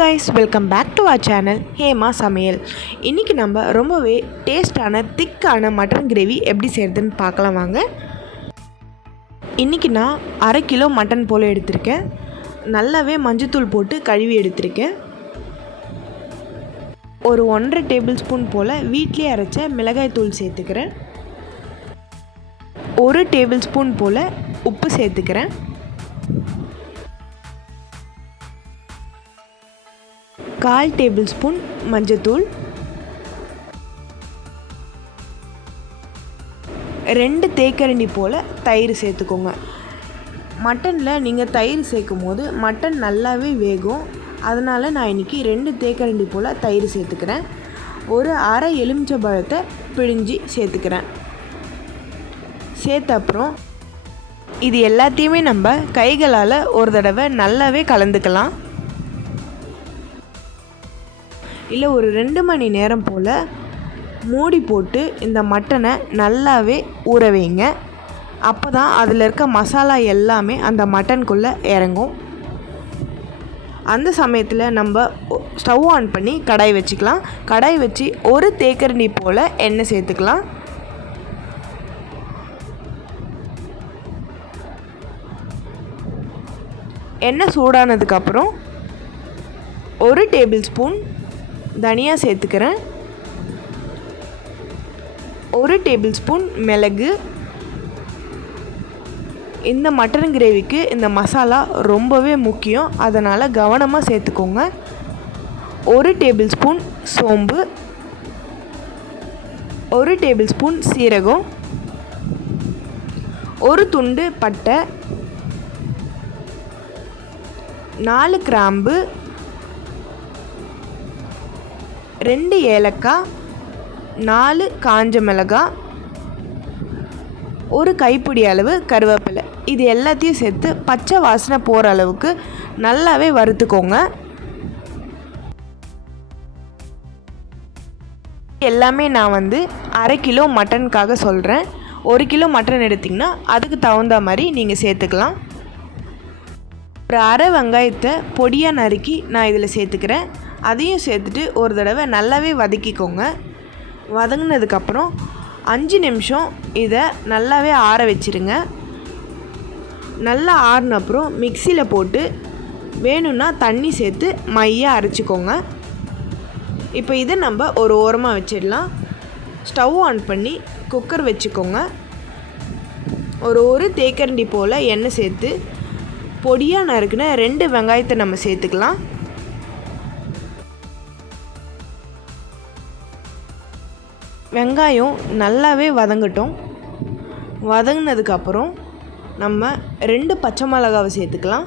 guys, welcome back to our channel Hema Samayal. இன்னைக்கு நம்ம ரொம்பவே டேஸ்டான திக்கான மட்டன் கிரேவி எப்படி செய்யறதுன்னு பார்க்கலாம் வாங்க. இன்னைக்கு நான் 1/2 கிலோ மட்டன் போல எடுத்திருக்கேன். நல்லாவே மஞ்சத்தூள் போட்டு கழுவி எடுத்திருக்கேன். ஒரு 1.5 டேபிள் ஸ்பூன் போல் வீட்டிலே அரைச்ச மிளகாய் தூள் சேர்த்துக்கிறேன். 1 டேபிள் ஸ்பூன் போல் உப்பு சேர்த்துக்கிறேன். 1/4 டேபிள் ஸ்பூன் மஞ்சத்தூள், 2 தேக்கரண்டி போல் தயிர் சேர்த்துக்கோங்க. மட்டனில் நீங்கள் தயிர் சேர்க்கும் போது மட்டன் நல்லாவே வேகும். அதனால் நான் இன்றைக்கி 2 தேக்கரண்டி போல் தயிர் சேர்த்துக்கிறேன். ஒரு அரை எலுமிச்சை பழத்தை பிழிஞ்சி சேர்த்துக்கிறேன். சேர்த்த அப்புறம் இது எல்லாத்தையுமே நம்ம கைகளால் ஒரு தடவை நல்லாவே கலந்துக்கலாம். இல்லை ஒரு 2 மணி நேரம் போல் மூடி போட்டு இந்த மட்டனை நல்லாவே ஊற வைங்க. அப்போ தான் அதில் இருக்க மசாலா எல்லாமே அந்த மட்டனுக்குள்ளே இறங்கும். அந்த சமயத்தில் நம்ம ஸ்டவ் ஆன் பண்ணி கடாய் வச்சுக்கலாம். கடாய் வச்சு 1 தேக்கரண்டி போல் எண்ணெய் சேர்த்துக்கலாம். எண்ணெய் சூடானதுக்கப்புறம் 1 டேபிள் ஸ்பூன் தனியா சேர்த்துக்கிறேன். 1 டேபிள் ஸ்பூன் மிளகு. இந்த மட்டன் கிரேவிக்கு இந்த மசாலா ரொம்பவே முக்கியம், அதனால் கவனமாக சேர்த்துக்கோங்க. 1 டேபிள் ஸ்பூன் சோம்பு, 1 டேபிள் ஸ்பூன் சீரகம், 1 துண்டு பட்டை, 4 கிராம்பு, 2 ஏலக்காய், 4 காஞ்ச மிளகாய், 1 கைப்பிடி அளவு கருவேப்பிலை. இது எல்லாத்தையும் சேர்த்து பச்சை வாசனை போகிற அளவுக்கு நல்லாவே வறுத்துக்கோங்க. எல்லாமே நான் 1/2 கிலோ மட்டனுக்காக சொல்கிறேன். 1 கிலோ மட்டன் எடுத்திங்கன்னா அதுக்கு தகுந்த மாதிரி நீங்கள் சேர்த்துக்கலாம். ஒரு அரை வெங்காயத்தை பொடியாக நறுக்கி நான் இதில் சேர்த்துக்கிறேன். அதையும் சேர்த்துட்டு ஒரு தடவை நல்லாவே வதக்கிக்கோங்க. வதங்கினதுக்கப்புறம் 5 நிமிஷம் இதை நல்லாவே ஆற வச்சுருங்க. நல்லா ஆறின அப்புறம் மிக்சியில் போட்டு வேணும்னா தண்ணி சேர்த்து மையாக அரைச்சிக்கோங்க. இப்போ இதை நம்ம ஒரு ஓரமாக வச்சிடலாம். ஸ்டவ் ஆன் பண்ணி குக்கர் வச்சுக்கோங்க. ஒரு தேக்கரண்டி போல் எண்ணெய் சேர்த்து பொடியாக நறுக்குன 2 வெங்காயத்தை நம்ம சேர்த்துக்கலாம். வெங்காயம் நல்லாவே வதங்கட்டும். வதங்கினதுக்கப்புறம் நம்ம 2 பச்சை மிளகாவை சேர்த்துக்கலாம்.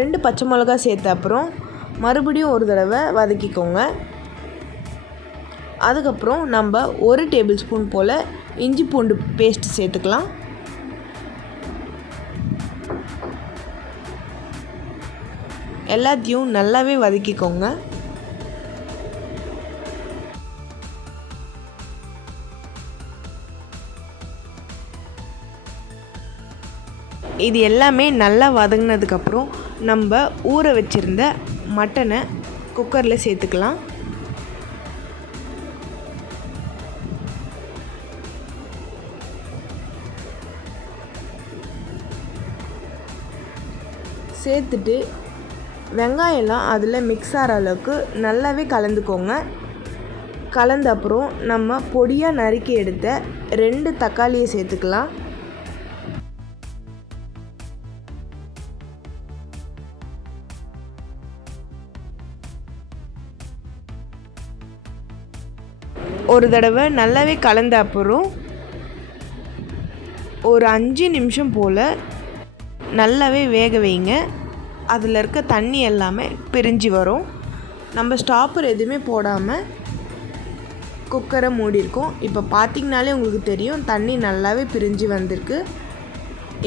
ரெண்டு பச்சை மிளகா சேர்த்த அப்புறம் மறுபடியும் ஒரு தடவை வதக்கிக்கோங்க. அதுக்கப்புறம் நம்ம 1 டேபிள் ஸ்பூன் போல் இஞ்சி பூண்டு பேஸ்ட் சேர்த்துக்கலாம். எல்லாத்தையும் நல்லாவே வதக்கிக்கோங்க. இது எல்லாமே நல்லா வதங்கினதுக்கப்புறம் நம்ம ஊற வச்சுருந்த மட்டனை குக்கரில் சேர்த்துக்கலாம். சேர்த்துட்டு வெங்காயம்லாம் அதில் மிக்ஸ் ஆகிற அளவுக்கு நல்லாவே கலந்துக்கோங்க. கலந்த அப்புறம் நம்ம பொடியாக நறுக்கி எடுத்த 2 தக்காளியை சேர்த்துக்கலாம். ஒரு தடவை நல்லாவே கலந்த அப்புறம் ஒரு 5 நிமிஷம் போல் நல்லாவே வேக வைங்க. அதில் இருக்க தண்ணி எல்லாமே பிரிஞ்சு வரும். நம்ம ஸ்டாப்பர் எதுவுமே போடாமல் குக்கரை மூடியிருக்கோம். இப்போ பார்த்திங்கனாலே உங்களுக்கு தெரியும் தண்ணி நல்லாவே பிரிஞ்சு வந்திருக்கு.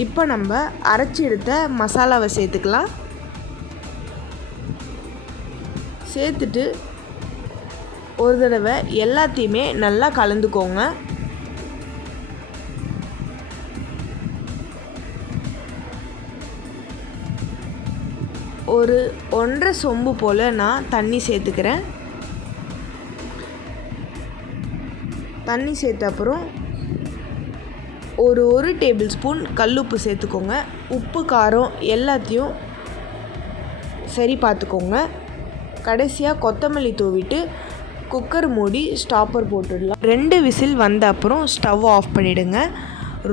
இப்போ நம்ம அரைச்சி எடுத்த மசாலாவை சேர்த்துக்கலாம். சேர்த்துட்டு ஒரு தடவை எல்லாத்தையுமே நல்லா கலந்துக்கோங்க. ஒரு 1.5 சொம்பு போல் நான் தண்ணி சேர்த்துக்கிறேன். தண்ணி சேர்த்த அப்புறம் ஒரு டேபிள் ஸ்பூன் கல்லுப்பு சேர்த்துக்கோங்க. உப்பு காரம் எல்லாத்தையும் சரி பார்த்துக்கோங்க. கடைசியாக கொத்தமல்லி தூவிட்டு குக்கர் மூடி ஸ்டாப்பர் போட்டுடலாம். 2 விசில் வந்த அப்புறம் ஸ்டவ் ஆஃப் பண்ணிவிடுங்க.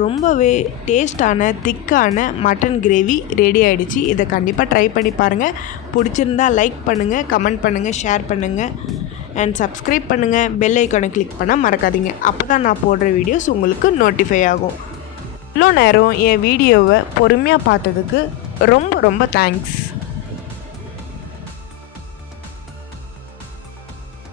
ரொம்பவே டேஸ்டான திக்கான மட்டன் கிரேவி ரெடி ஆகிடுச்சு. இதை கண்டிப்பாக ட்ரை பண்ணி பாருங்கள். பிடிச்சிருந்தா லைக் பண்ணுங்கள், கமெண்ட் பண்ணுங்கள், ஷேர் பண்ணுங்கள் அண்ட் சப்ஸ்கிரைப் பண்ணுங்கள். பெல் ஐக்கானை கிளிக் பண்ண மறக்காதீங்க. அப்போ தான் நான் போடுற வீடியோஸ் உங்களுக்கு நோட்டிஃபை ஆகும். இவ்வளோ நேரம் என் வீடியோவை பொறுமையாக பார்த்ததுக்கு ரொம்ப ரொம்ப தேங்க்ஸ்.